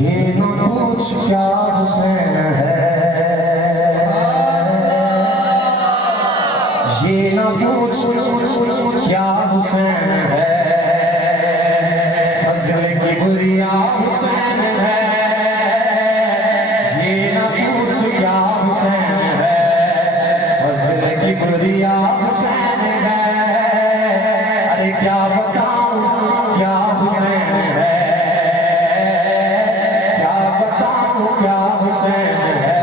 ये न पूछ क्या हुसैन है, ये न पूछ क्या हुसैन है, फजल की बुरिया हुसैन है। ये न पूछ क्या हुसैन है, फजल की बुरिया हुसैन है। अरे क्या बताऊं क्या हुसैन है, क्या हुसैन है,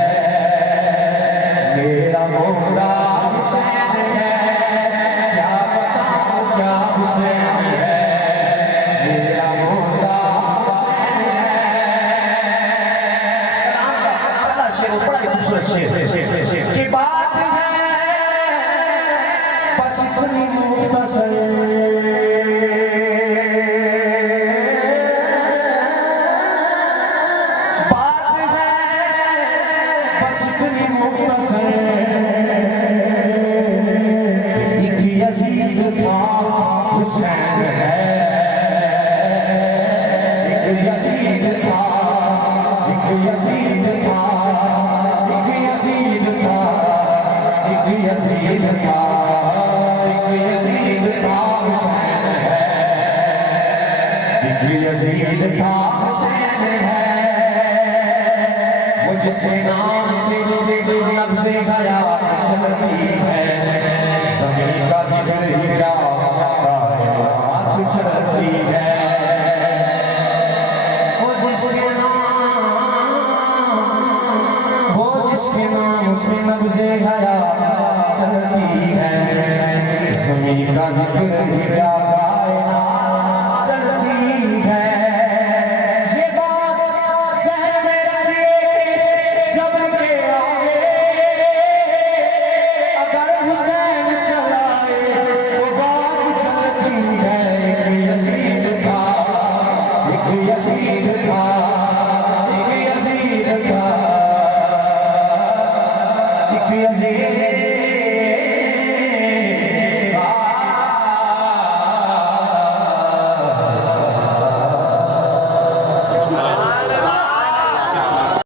मेरा मोहब्बा हुसैन है। क्या बताऊं क्या हुसैन है, मेरा मोहब्बा हुसैन है। पहला शेर बड़ा ही खूबसूरत शेर की बात है, बस इतनी मुख्तसर एक यजीद सा हुसैन है, एक यजीद सा, एक यजीद सा, एक यजीद सा, एक यजीद सा, एक यजीद सा हुसैन है, एक यजीद सा हुसैन है। वो जिसके नाम से नब्ज़े हयात चलती है, ज़मीन का जिक्र हीरा कायनात चलती है। वो जिसके नाम से नब्ज़े हयात चलती है, ज़मीन का जिक्र हीरा कायनात चलती है। Yes,